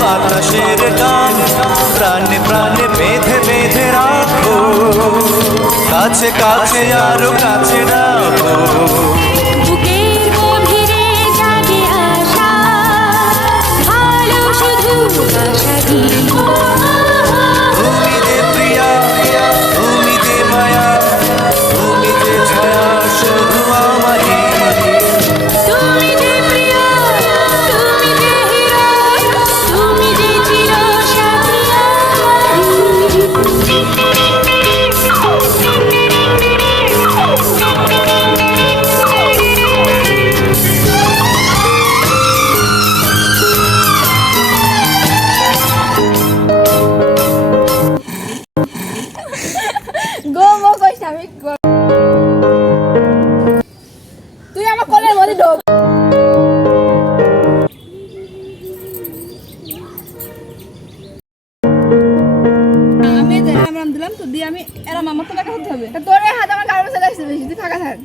বাতাসের গান প্রাণে প্রাণে বেঁধে বেঁধে রাখো, কাছে কাছে আরো কাছে রাখো। বুকের গভীরে জাগে আশা, ভালো শুধু আশা দিয়ে। তুমি যে প্রিয়া, তুমি যে মায়া, তুমি যে ছায়া শুধু আমারই। তুমি যে প্রিয়া, তুমি যে হীরা, তুমি যে চিরসাথী তুই আমার কোলের মধ্যে ঢোক। আমি এরাম দিলাম তো দিয়ে আমি এরাম আমার তো টাকা হতে হবে। তোর হাত আমার কারোর সাথে আসছে বেশি, তুই ফাঁকা থাক।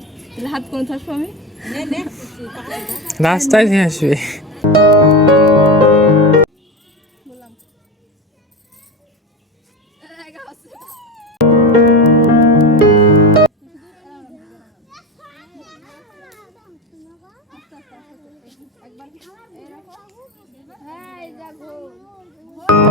হাত কোন থাকবো আমি রাস্তায় নিয়ে আসবে। হ্যাঁ